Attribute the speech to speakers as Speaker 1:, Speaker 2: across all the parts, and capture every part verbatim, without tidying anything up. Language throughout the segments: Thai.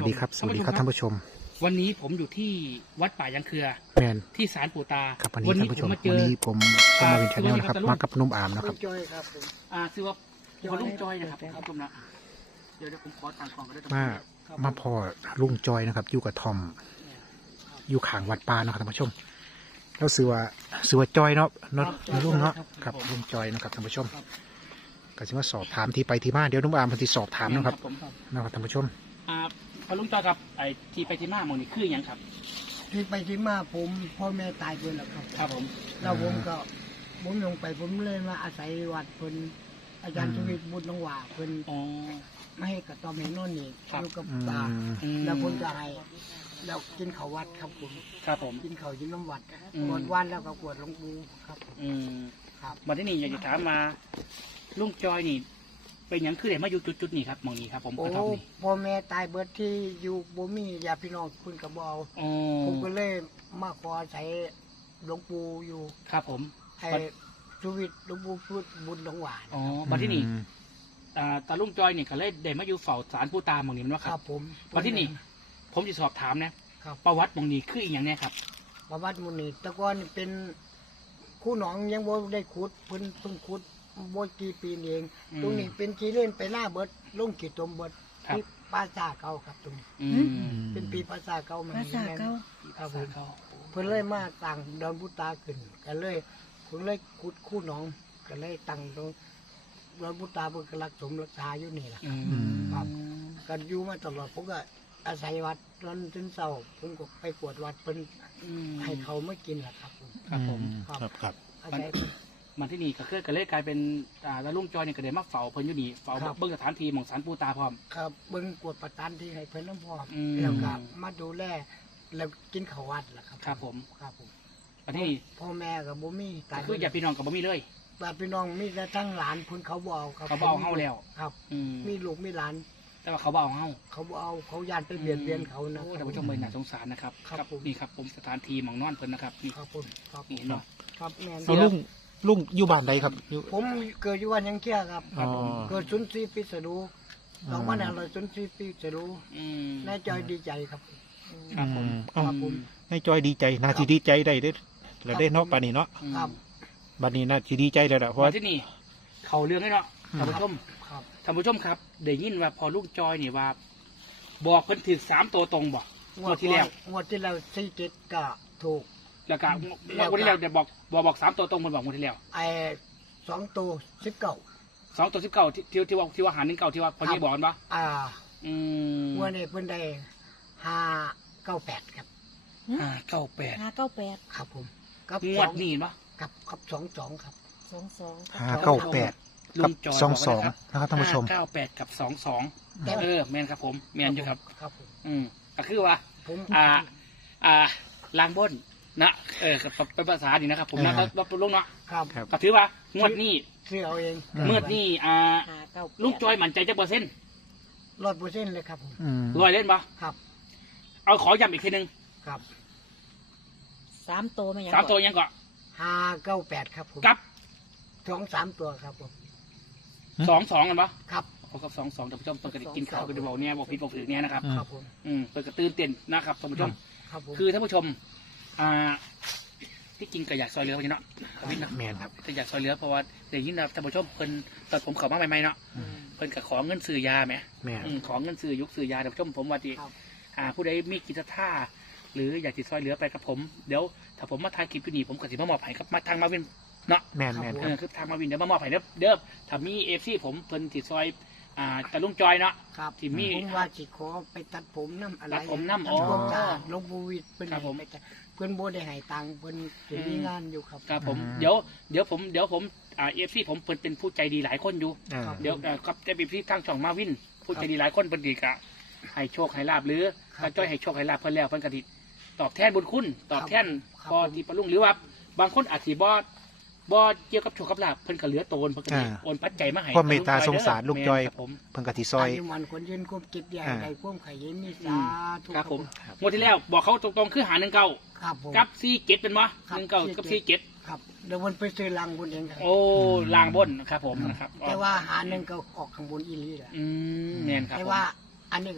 Speaker 1: วัสดีครับสวัสดีครับท่านผู้ชม
Speaker 2: วันนี้ผมอยู่ที่วัดป่ายังเครือ
Speaker 1: แมน
Speaker 2: ที่ศาลปู่ตา
Speaker 1: ครับวันนี้ท่านผู้ชมวันนี้ผมก็มาเป็นชาแนลนะครับมากับนุ่มอามนะครับ
Speaker 3: จอยครับผม
Speaker 2: อ่าชื่อว่าพอลุงจอยนะครับครับผมนะเดี๋ยวเดี๋ยวผมขอต่างกล่องก็ได้
Speaker 1: มามาพอลุงจอยนะครับอยู่กับทอมอยู่ข้างวัดป่านะครับท่านผู้ชมแล้วซื้อว่าซื้อว่าจอยเนาะเนาะลุงเนาะครับลุงจอยนะครับท่านผู้ชมก็จะมาสอบถามที่ไปที่มาเดี๋ยวนุ่มอามพันธิสอบถามนะครับนะครับท่านผู้ชม
Speaker 2: อ่าพอลุงจอยครับไอ้ที่ไปที่มาหมองนี่คืออย่างครับ
Speaker 3: ที่ไปที่มาผมพ่อแม่ตายไปแล้วครับ
Speaker 2: ครับผม
Speaker 3: แล้วผมก็ผมลงไปผมเลยมาอาศัยวัดเพิ่นอาจารย์ชวิตบุญน้องหว่าเพิ่นไม่ให้กระตอมเห็นโน่นนี่อยู่กับตาแล้วคนก็ให้เรากินข้าววัดครับผม
Speaker 2: ครับผม
Speaker 3: กินข้าวกินน้ำวัดกวดวันแล้วก็กวดหลวงปู่ครับ
Speaker 2: อืมครับมาที่นี่อยากจะถามมาลุงจอยนี่เป็นอย่างคือไหนมาอยู่จุดๆนี่ครับมองนี้ครับผม
Speaker 3: โอ้พ่อแม่ตายเบิดที่อยู่บ่มีญาติพี่น้องคุณกับบ่เอาผมก็เลยมาขออาศัยหลวงปู่อยู่
Speaker 2: ครับผม
Speaker 3: ให้ชีวิตหลวงปู่พูดบุญหลวงหวาน
Speaker 2: อ๋อมาที่นี่ตาลุงจอยนี่ก็เลยได้มาอยู่เฝ้าศาลปู่ตามองนี้มันว่า
Speaker 3: ครับผม
Speaker 2: มาที่นี่ผมจะสอบถามนะประวัติมองนี้คืออีกอย่างนี้ครับ
Speaker 3: ประวัติมองนี้แต่ก่อนเป็นคู่หนองยังบ่ได้ขุดเพิ่นเพิ่งขุดบ่กี่ปีเองตรงนี้เป็นที่เล่นไปหน้าเบิดลงกี่ตมเบิดที่ปราสาทเก่าครับตรงนี้เป็นปีปราสาทเก่ามัน
Speaker 4: ปราสาทเก่า
Speaker 3: ครับผมเพิ่นเลยมาตั้งดอนพุตาขึ้นก็เลยเพิ่นเลยขุดคู่หนองก็เลยตั้งตรงดอนพุตาเพิ่นก็รักสมรักษาอยู่นี่แหละครับก็อยู่มาตลอดผมก็อาศัยวัดตอนจนเช้าผมก็ไปกวดวัดเพิ่นให้เขาไม่กินแหละครับผม
Speaker 2: ครับผม
Speaker 1: ครับครับ
Speaker 3: อาศัย
Speaker 2: มันที่นี่ก็คือก็เลยกลายเป็นอ่าแล้วลุงจอยเนี่ยก็ได้มาเฝ้าเพิ่นอยู่นี่เฝ้าเบิ่งสถานที่หม่องศาลปู่ตาพร้อม
Speaker 3: ครับเบิ่งกวดประตันที่ให้เพิ่นน้ำพร้อมแล้วก็มาดูแลแล้วกินข้าววัดแหละครับ
Speaker 2: ครับผม
Speaker 3: ครับผม
Speaker 2: อันนี้
Speaker 3: พ่อแม่กับบ่มี
Speaker 2: ตายคือญาติพี่น้องกับบ่มีเลย
Speaker 3: ญาติพี่น้องมีแต่ทั้งหลานเพิ่นเขาบ่เอาครับ
Speaker 2: เขาบ่เอาเฮาแล้ว
Speaker 3: ครับมีลูกมีหลาน
Speaker 2: แต่ว่าเขาบ่เอาเฮา
Speaker 3: เขาบ่เอาเขาญาติไปเบียดเบียนเขานะ
Speaker 2: ท่านผู้ชมเลยน่าสงสารนะครับครับนี่ครับผมสถานที่หม่องนอนเพิ่นนะครับนี่
Speaker 3: ครับผมครับ
Speaker 2: นี่เนาะ
Speaker 3: ครับแม่
Speaker 1: ลุงลุงอยู่บ้านใดครับ
Speaker 3: ผมเกิดอยู่วันยังเกี้ยครับเกิดศูนย์สี่ปีสะดูสองพันห้าร้อยศูนย์สี่ปีสะดูนายจอยดีใจครับ
Speaker 2: ครับผม
Speaker 1: ครับผมนายจอยดีใจน่าจะดีใจได้เด้อแล้วได้เนาะป่านนี้เนาะ
Speaker 3: ครับ
Speaker 1: บัดนี้น่าจะดีใจแล้วล่ะเพราะ
Speaker 2: ที่นี่เขาเรื่องให้เนาะท่านผู้ชมท่านผู้ชมครับได้ยินว่าพอลุงจอยนี่ว่าบอกเพิ่นถึงสามตัวตรงบอกงวดที่แล้ว
Speaker 3: งวดที่แล้วสี่เจ็ดก็ถูก
Speaker 2: แล้วก็วันที่แล้วเดี๋ยวบอกบอกบอกสามตัวตรงมันบอกวันที่แล้ว
Speaker 3: ไอ้สองตัวสิบเก้า
Speaker 2: สองตัวสิบเก้าที่ที่ว่าที่ว่าหาหนึ่งเก้าที่ว่าพอนี่บอกกันปะ
Speaker 3: อ่า
Speaker 2: อืม
Speaker 3: วันนี้เพิ่นได้ห้าเก้าแปดครับ
Speaker 2: ห้าเก้าแปด
Speaker 4: ห้าเก้าแปด
Speaker 3: ครับผม
Speaker 2: กับงวดนี้ปะ
Speaker 3: กับกับสองสองครับ
Speaker 4: สองสอง
Speaker 1: ห้าเก้าแปดกับสองสองนะครับท่านผู้ชม
Speaker 2: เก้าแปดกับสองสองเออแมนครับผมแมนอยู่ครับ
Speaker 3: ครับผม
Speaker 2: อืมก็คือว่าอ่าอ่าลางบนนะเออเป็นภาษาดีนะครับผมนะรบลุงเนาะ
Speaker 3: ครับ
Speaker 2: ก็ถือว่างวดนี้
Speaker 3: ซื้อเอาเอง
Speaker 2: เมื่อนี้อ่าลุงจอยมั่นใจจะเปอร์เซ็นต์
Speaker 3: ร้อยเปอร์เซ็นต์เลยครับผม
Speaker 2: ร้อยเล่นปะ
Speaker 3: ครับ
Speaker 2: เอาขอย้ำอีกทีหนึ่ง
Speaker 3: ครับ
Speaker 4: สามตัวไหมยัง
Speaker 2: สามตัวยังก่อน
Speaker 3: ห้าเก้าแปดครับผม
Speaker 2: กับ
Speaker 3: สองสามตัวครับผม
Speaker 2: สองสองกันปะ
Speaker 3: ครับ
Speaker 2: เขากับสองสองท่านผู้ชมเปิดกินข้าวกันดูบอกเนี่ยบอกผิดบอกถูกเนี่ยนะครับ
Speaker 3: ครับผม
Speaker 2: อืมเปิดกระตื้นเต้นนะครับท่านผู้ชมคือท่านผู้ชมอ่าที่จริงก็อยากซอยเรือไปเนาะ
Speaker 1: แมนครับ
Speaker 2: แต่อยากซอยเรือเพราะว่าเดี๋ยวยิ่งนะท่านผู้ชมเพิ่นตอนผมขอมาใหม่ๆเนาะเพิ่นก็ขอเงินซื้อยาไหมขอเงินซื้อยุคซื้อยาท่านผู้ชมผมว่าดีอ่าผู้ใดมีกิจท่าหรืออยากติดซอยเรือไปกับผมเดี๋ยวถ้าผมมาถ่ายคลิปที่นี่ผมก็สิมามอบให้ครับมาทางมาวินเนาะ
Speaker 1: แมนแมน
Speaker 2: เออคือทางมาวินเดี๋ยวมามอบให้เด้อเด้อถ้ามีเอฟซีผมเพิ่นติดซอยอ่าตะลุงจอยเนาะ
Speaker 3: ที่มีผมว่าจิขอไปตัดผมน้ำอะไร
Speaker 2: ตัดผมน้ำอ๋อ
Speaker 3: ลงบูวิดเป็นเพื่อนโบได้ให้ตังเพื่อนจะมีงานอยู่ครับ
Speaker 2: ครับผมเดี๋ยวเดี๋ยวผมเดี๋ยวผมอ่าเอฟซีผมเพิ่นเป็นผู้ใจดีหลายคนอยู่เดี๋ยวครับจะมีพี่ทางช่องมาวินผู้ใจดีหลายคนเพิ่นดีกะให้โชคให้ลาบหรือถ้าจ้อยให้โชคให้ลาบเพิ่นแล้วเพิ่นกระดิตอบแทนบุญคุณตอบแทนพอที่ปลุงหรือว่าบางคนอาจสิบ่บ่เกี่ยวกับโชคกับลาบเพิ่นก็เหลือโตนเพิ่นก็โอนปัจจัยมาให้
Speaker 1: ความเมตตาสงสารลูกจอยเพิ่นก็สิซอย
Speaker 3: มันคนยืนควบจิตใหญ่ใจควบไข่เย็นนี่สา
Speaker 2: ธุครับผมงวดที่แล้วบอกเขาตรงๆคือหาหนึ่งเก้ากับสี่เจ็ดเป็นมั้ยหนึ่งเก้ากับสี่เจ็ด
Speaker 3: ครับเดี๋ยววันไปซื้อลางบนเองครับ
Speaker 2: โอ้ลางบนครับผมนะครับ
Speaker 3: แต่ว่าหาหนึ่งก็ออกข้างบนอีหลีแหละ
Speaker 2: อืมเนี่ยครับ
Speaker 3: แต่ว่าอันนี้ก็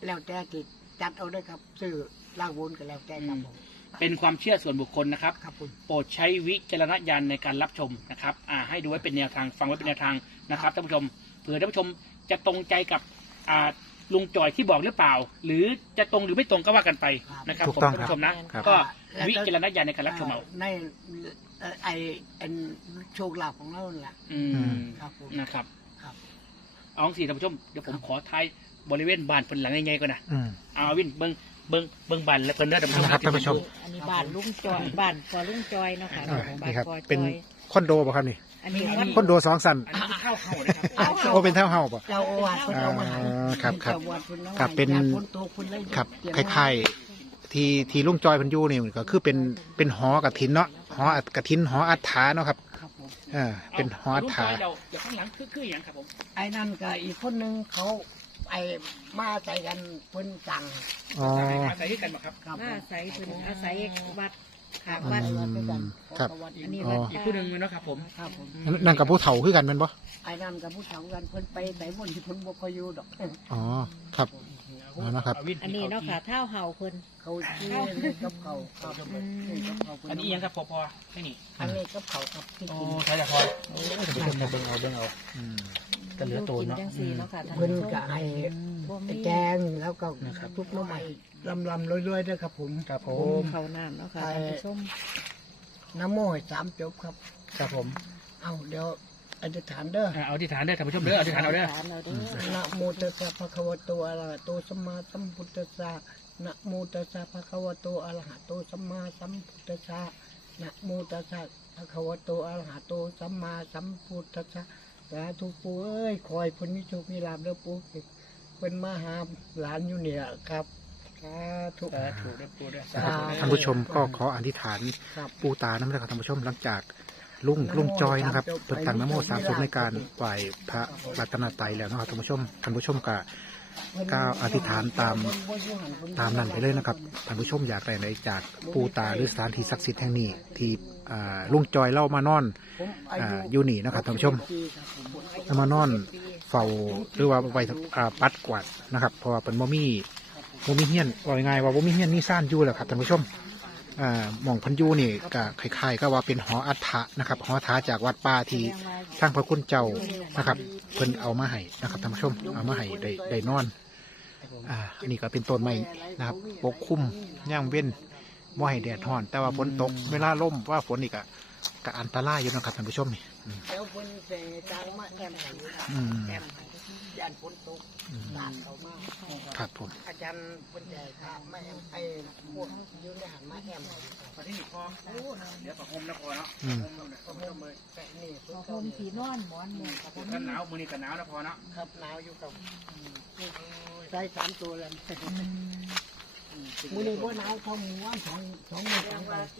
Speaker 3: แล้วแต่ที่จัดเอาด้วยครับซื้อล่างวนก็แล้วแต่ครับผม
Speaker 2: เป็นความเชื่อส่วนบุคคลนะครับ
Speaker 3: ครับผม
Speaker 2: โปรดใช้วิจารณญาณในการรับชมนะครับอ่าให้ดูไว้เป็นแนวทางฟังไว้เป็นแนวทางนะครับท่านผู้ชมเผื่อท่านผู้ชมจะตรงใจกับอ่าลุงจอยที่บอกหรือเปล่า หรือจะตรงหรือไม่ตรงก็ว่ากันไปนะครับ
Speaker 1: ถูก
Speaker 2: ผม
Speaker 1: ต้อง
Speaker 2: ท่าน
Speaker 1: ครับ
Speaker 2: ผู้ชมนะครับ ก็วิจารณญาณในการรับชมเอา
Speaker 3: ในเอ่อไอไอ้โชคลาภของเราแหละ
Speaker 2: อืม
Speaker 3: ครับผม
Speaker 2: นะครับ
Speaker 3: ครับ
Speaker 2: เอาสิท่านผู้ชมเดี๋ยวผมขอทายบริเวณบ้านเพิ่นหลังใหญ่ๆก่อนนะ
Speaker 1: อืม
Speaker 2: เอาวินเบิ้งเบิ้งเบิ้งบ้านแล้วเพิ่นเด้อท่านผู้ชม
Speaker 1: ครับท่านผู้ชม
Speaker 4: อันนี้บ้านลุงจอยบ้านพอลุงจอยเนาะค่ะ
Speaker 1: อ่า
Speaker 4: บ้า
Speaker 1: นี่
Speaker 4: น
Speaker 1: ครับ
Speaker 4: พอจ
Speaker 1: เป็น
Speaker 4: อย
Speaker 1: คอนโดป่ะครับนี่
Speaker 4: อันนี้วัด
Speaker 1: คอนโดสองสัน
Speaker 2: อันนี้คือข้าวเฮานะครับ
Speaker 1: โอ้เป็นเท่าเฮาป่ะ
Speaker 3: เจ้าอาวาสเพิ่นเอามาให้
Speaker 1: อ่าครับครับ
Speaker 3: เจ้าอาวาสเพิ่นเอามา
Speaker 1: ครับเป็น
Speaker 3: ญาติคนโตเพิ่นเลย
Speaker 1: ครับ
Speaker 3: เตยม
Speaker 1: คล้ายๆที่ที่ลุงจอยเพันอยูนี่ก็คือเป็นเป็นหอกระถินเนาะหอกระถินหออัฐาเนาะครับ
Speaker 3: ครับผม
Speaker 1: เออเป็นหออัฐา
Speaker 2: เดี๋ยวเดี๋ยวข้างหลังคือคืออย่างครับผม
Speaker 3: ไอ้นั่นก็อีกคนหนึงเขาไอ้มาใจกันเพิ่นสั่ง
Speaker 1: อ๋อ
Speaker 2: อาศัยที่กันบ่ครับ
Speaker 3: ครับผ
Speaker 4: มาม อาศัยเพิ่นอาศัยวัดขาง
Speaker 3: วั
Speaker 4: วั
Speaker 3: ด
Speaker 4: ด
Speaker 3: วัดด้วยกัน
Speaker 1: ครับ
Speaker 3: วัดอีก
Speaker 4: อันนี้
Speaker 1: อ๋อ
Speaker 4: วัด
Speaker 2: อีกผู้หนึ่งเลยเนาะครับผม
Speaker 3: ครับผม
Speaker 1: นั่นกับผู้เฒ่าคือกันแมันบ่
Speaker 3: ไอ้นั่นกับผู้สาวกันเพิ่นไปไหนบนที่เพิ่นบ่ค่อยอยู่ดอก
Speaker 1: อ๋อครับ เอานะครับ
Speaker 4: อันนี้เนาะค่ะเท้าเห่าเพิ่น
Speaker 3: เขาชื่อกับเขาครับนี่กับเขาเพิ่
Speaker 2: อันนี้ยังครับพอพอแค่นี้
Speaker 3: อันนี้กับเขาครับที่
Speaker 2: โอ้
Speaker 3: กิน
Speaker 2: ใช่จ้ะพอโอ้ยท่านผู้ชมมาเบิ่งเอาเบิ่งเอา
Speaker 1: อืม
Speaker 2: ก็เหลือตัวเนาะ
Speaker 4: กิจังซี่เนาะค่ะท่าน
Speaker 3: เพิ่น
Speaker 4: ผู้ชม
Speaker 3: ก็ให้
Speaker 4: บ่มี
Speaker 3: แกงแล้วก็ทุกน้ำใหม่ลำลำๆรวยๆด้วยครับผม
Speaker 2: ครับผ
Speaker 4: ผม
Speaker 2: ม
Speaker 4: เข้าน้ำเนาะค่ะท่านผู้ชม
Speaker 3: น้ำโมให้สามจบครับ
Speaker 2: ครับผม
Speaker 3: เอาเดี๋ยวอธิษฐานเด้อ
Speaker 2: อ่าเอาที่ฐานเด้อท่านผู้ชมเด้อเอาที่ฐานเอาเด้อ
Speaker 4: ฐานเอาเด้อ
Speaker 3: นะโมตัสสะภะคะวะโตอะระหะโตสัมมาสัมพุทธัสสะนะโมตัสสะภะคะวะโตอะระหะโตสัมมาสัมพุทธัสสะนะโมตัสสะภะคะวะโตอะระหะโตสัมมาสัมพุทธัสสะสาธุปู่เอ้ยคอยเพิ่นมีโชคมีลาภเด้อปู่เพิ่นมาหาหลานอยู่เนี่ยครับสาธุ
Speaker 2: เออถูกเด้อปูเด้อ
Speaker 3: ครับ
Speaker 1: ท่านผู้ชมก็ขออธิษฐาน
Speaker 3: ครับ
Speaker 1: ปูตาน้ำนะครับท่านผู้ชมหลังจากลุงลุงจอยนะครับเปิดตังนโมสามจบในการไหว้พระรัตนตรัยแล้วนะครับท่านผู้ชมท่านผู้ชมก็ก้าวอธิษฐานตามตามนั้นไปเลยนะครับท่านผู้ชมอยากได้อะไรจากปูตาหรือสถานที่ศักดิ์สิทธิ์แห่งนี้ที่อ่าลุงจอยเล่ามานอนอ่าอยู่นี่นะครับท่านผู้ชมเอามานอนเฝ้าหรือว่าไว้อ่าปัดกวาดนะครับเพราะว่าเป็นบ่มีบ่มีเฮียนว่าง่ายๆว่าบ่มีเฮียนมีซ่านอยู่แหละครับท่านผู้ชม อ่าหม่องพันอยูนี่ก็คล้ายๆก็ว่าเป็นหออัฐะนะครับหออัฐะจากวัดป่าที่ทางพระคุณเจ้านะครับเพิ่นเอามาให้นะครับท่านผู้ชมเอามาให้ได้ได้นอนอ่าอันนี้ก็เป็นต้นไม้นะครับปกคลุมย่างเว้นบ่ให้แดดร้อน แต่ว่าฝนตกเวลาล่มว่าฝนนี่ก็ก็อันตรายอยู่นะครับท่านผู้ชมนี่อืม
Speaker 3: แล้วเพิ่นเสจางมาแอมให้
Speaker 1: อืม
Speaker 3: แอมให้ย่านฝนตกลานเขามา
Speaker 1: ครับผม
Speaker 3: อาจารย์เพิ่นใหญ่ครับมาแอมไอ้พวกอยู่ในหันมาแอมให้
Speaker 2: ตอนนี้พอเดี๋ยวประคมนะพอเนาะ
Speaker 1: อืม
Speaker 3: ก็เพิ่มเลยแต่นี่เพิ่น
Speaker 4: พ
Speaker 3: ก็
Speaker 4: รมสีนอนหมอนหมุนกับผม
Speaker 2: กันหนาวมือนี้กันหนาวนะพอเนาะ
Speaker 3: ครับหนาวอยู่กับใส่สามตัวแล้วมื้อนี้บ่หนาวเท่าหมู่วันสองสองมื้อสามวัน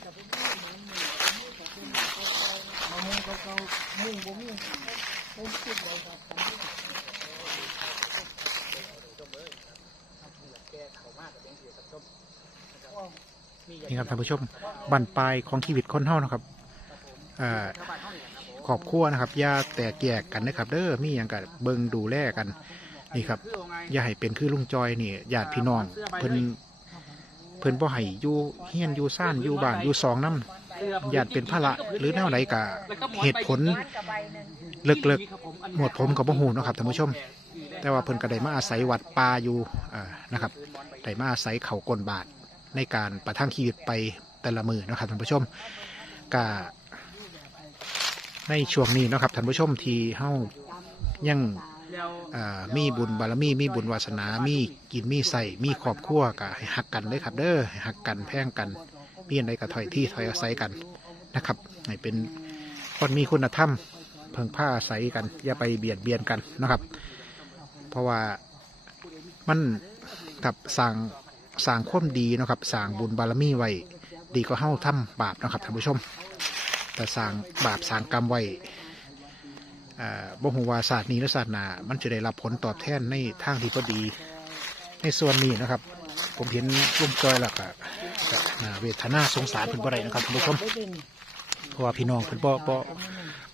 Speaker 3: เอามุ่งเก่าๆมุ่งบ่มีผมคิดไว้ครับ
Speaker 1: นี่ครับท่านผู้ชมบั้นปลายของชีวิตคนเฮานะครับอ่าครอบครัวนะครับอย่าแตกแยกกันนะครับเด้อมีอย่างกับเบิ่งดูแลกันนี่ครับอย่าให้เป็นคือลุงจอยนี่ญาติพี่น้องเพิ่นเพิ่นบ่ให้อยู่เฮียนอยู่ซ่านอยู่บ้านอยู่ซองน้ำญาติเป็นภาระหรือแนวไหนกะเหตุผลเลิกๆหมดผมกับบ่ฮู้เนาะครับท่านผู้ชม แต่ว่าเพิ่นก็ได้มาอาศัยวัดป่าอยู่อ่านะครับได้มาอาศัยเขาก้นบาทในการประทังชีวิตไปแต่ละมือนะครับท่านผู้ชมก็ในช่วงนี้นะครับท่านผู้ชมที่เฮายังอ่ามีบุญบารมีมีบุญวาสนามีกินมีใส่มีครอบครัวก็ให้หักกันเลยครับเด้อให้หักกันแพงกันมีอะไรก็ถอยที่ถอยอาศัยกันนะครับให้เป็นคนมีคุณธรรมเพิ่งผ้าอาศัยกันอย่าไปเบียดเบียนกันนะครับ เพราะว่ามันกับสร้างสร้างความดีเนาะครับสร้างบุญบารมีไว้ดีก็เฮ้าทำบาปนะครับท่านผู้ชม แต่สร้างบาปสร้างกรรมไว้อ่าบ่ฮู้ว่าศาสตร์นี้และศาสตร์หน้ามันจะได้รับผลตอบแทนในทางที่พอดีในส่วนนี้นะครับ ผมเห็นลุงจอยแล้วก็ก็น่าเวทนาสงสารเพิ่นบ่ได้นะครับท่านผู้ชมเพราะว่าพี่น้องเพิ่นบ่บ่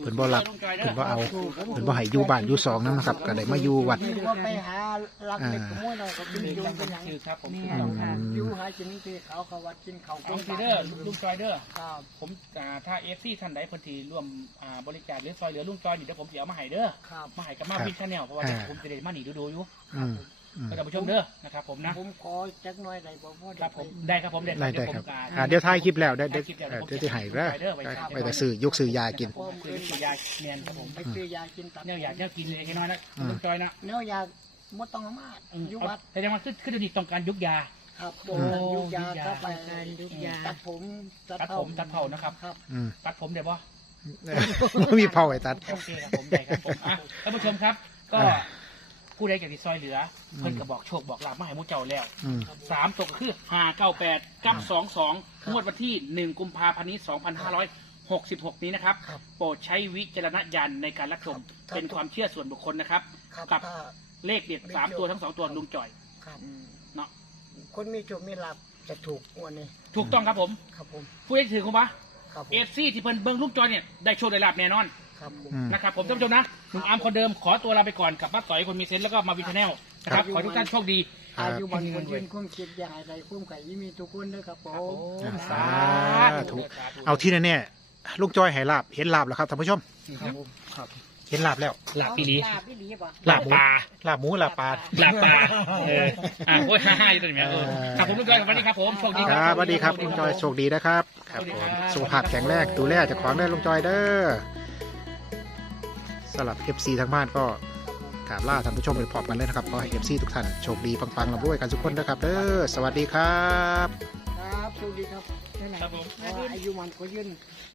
Speaker 1: เพิ่นบ่รับเพิ่นบ่เอาเพิ่นบ่ให้อยู่บ้านอยู่สองนำนะครับก็ได้มาอยู่วัด
Speaker 3: นี่ก็ไปหาลักเล็กขโมยเราก็เป็นโยงเป็นหยัง
Speaker 2: ชื่อครับผม
Speaker 4: แม่
Speaker 1: อื
Speaker 4: นค่ะ
Speaker 1: ม
Speaker 3: อยู่หากินที่เขาเขาวัดกินเขา
Speaker 2: ลุงซีเดอร์ลุงจอยเดอร์
Speaker 3: ครับ
Speaker 2: ผมอ่าถ้าเอฟซีท่านใดเพิ่นที่ร่วมอ่าบริจาคหรือซอยเหลือลุงจอยอยู่เดี๋ยวผมจะเอามาให้เด้อ
Speaker 3: ครับ
Speaker 2: มาให้กับมาวินชาแนลเพราะว่า
Speaker 1: อ่า
Speaker 2: ผมจะได้มาหนีดูๆอยู่
Speaker 1: อืมอืม
Speaker 2: ก็ท่านผู้ชมเด้อนะครับผมนะ
Speaker 3: ผมขอจักหน้อยได้บ่พ่อ
Speaker 2: ครับผมได้ครับผมได้
Speaker 1: ได้
Speaker 2: เดี๋
Speaker 1: ได้
Speaker 2: ยวผ
Speaker 1: ครับ
Speaker 2: มกา
Speaker 1: อ่าเดี๋ยวถ่ายคลิปแล้วได้ได้
Speaker 2: ถ่ายคลิปแล้ว
Speaker 1: เออ
Speaker 2: เดี๋
Speaker 1: เดี๋
Speaker 2: ย
Speaker 1: ยว ว
Speaker 2: ผม
Speaker 1: จะให้แล้ว
Speaker 2: เด้อไปครับ
Speaker 1: ไปแต่ซื้อยกซื้อยากิน
Speaker 2: คือคือยาเนียนครับผม
Speaker 3: ไปซื้อยากินตัด
Speaker 2: เนี่ยอยากเนี่ยกินเลยแค่น้อยนะ
Speaker 1: อืม
Speaker 2: ลุงจอยนะ
Speaker 3: เนื้อยาบ่ต้องเอามา
Speaker 2: อืม
Speaker 3: อยู่
Speaker 2: เอา
Speaker 3: วัด
Speaker 2: แต่ยังมาขึ้นขึ้นดีต้องการยุกยา
Speaker 3: ครับผ
Speaker 2: โอ้
Speaker 3: มยุกยา
Speaker 2: ยุกยา
Speaker 3: ถ้าไป
Speaker 4: การยุกยา
Speaker 3: ตัดผม
Speaker 2: ตัดผมตัดเผานะครับ
Speaker 3: ครับ
Speaker 1: อืม
Speaker 2: ตัดผมได้ปะ
Speaker 1: มีเผาไอ้ตัด
Speaker 2: โอเคครับผมได้ครับผมอ่ะท่านผู้ชมครับ ก็
Speaker 1: อ่า
Speaker 2: ผู้ใดอยากติดซอยเหลือ เพิ่นก็บอกโชคบอกลาบมาให้หมูเจ้าแล้ว
Speaker 1: อืม
Speaker 2: สามตัวก็คือห้าเก้าแปดกับสองสองงวดวันที่หนึ่งกุมภาพันธ์นี้สองพันห้าร้อยหกสิบหกนี้นะครับ
Speaker 3: ครับ
Speaker 2: โปรดใช้วิจารณญาณในการรับชม
Speaker 3: ครับ
Speaker 2: เป็นความเชื่อส่วนบุคคลนะครับ
Speaker 3: ครับ
Speaker 2: กับ
Speaker 3: ถ้า
Speaker 2: เลขเด็ดสามตัวทั้งสองตัวลุงจ่อย
Speaker 3: ครับ
Speaker 2: เนาะ
Speaker 3: คนมีโชคมีลาภจะถูกงวันนี้
Speaker 2: ถูกต้องครับผม
Speaker 3: ครับผม
Speaker 2: ผู้ใดถือคุณปะ
Speaker 3: ครับผม
Speaker 2: เอฟซีที่เพิ่นเบิ้งลุงจ่อยเนี่ยได้โชคได้ลาบแน่นอน
Speaker 3: ครับผม
Speaker 1: อืม
Speaker 2: นะครับผมท่านผู้ชมนะหนุ่มอาร์มคนเดิมขอตัวลาไปก่อนกับป้าต่อยคนมีเซนส์แล้วก็มาวินชาแนลนะครับขอให้ทุกท่านโชคดี
Speaker 1: ครับ
Speaker 3: อายุมันคนยืนคุ้มคิดอย่าให้ใดคุ้มไก่ยิ่มีทุกคนเด้อครับผ
Speaker 2: ครับ
Speaker 3: ม
Speaker 2: ผม
Speaker 1: สาธุ เอาที่แน่ๆลูกจอยให้ลาบเห็นลาบแล้วครับท่านผู้ชม
Speaker 3: ครับผมครับ
Speaker 1: เห็นลาบแล้ว
Speaker 2: ลาบปีนี้
Speaker 4: ลาบอีหลีบ่
Speaker 2: ลาบปลา
Speaker 1: ลาบหมูลาบปลา
Speaker 2: ลาบปลาเอออ่ะโอ้ยฮ่าฮ่าอยู่ตรงนี้เออครับผมลุงจอยสวัสดีครับผมโชคดี
Speaker 1: ค
Speaker 2: ค
Speaker 1: รั
Speaker 2: รั
Speaker 1: บบ สวัสดีครับลุงจอยโชคดีนะครับครับผมสุขภาพแข็งแรงดูแลเจากของได้ลุงจอยเด้อสำหรับ เอฟ ซี ทางบ้านก็กราบล่าท่านผู้ชมไปพร้อมกันเลยนะครับขอให้ เอฟ ซี ทุกท่านโชคดีปังๆร่ำรวยกันทุกคนนะครับเด้อสวัสดีครับ
Speaker 3: ครับโชคดีครับ
Speaker 2: ครับผม
Speaker 3: เพราะว่าอายุมันก็ยืน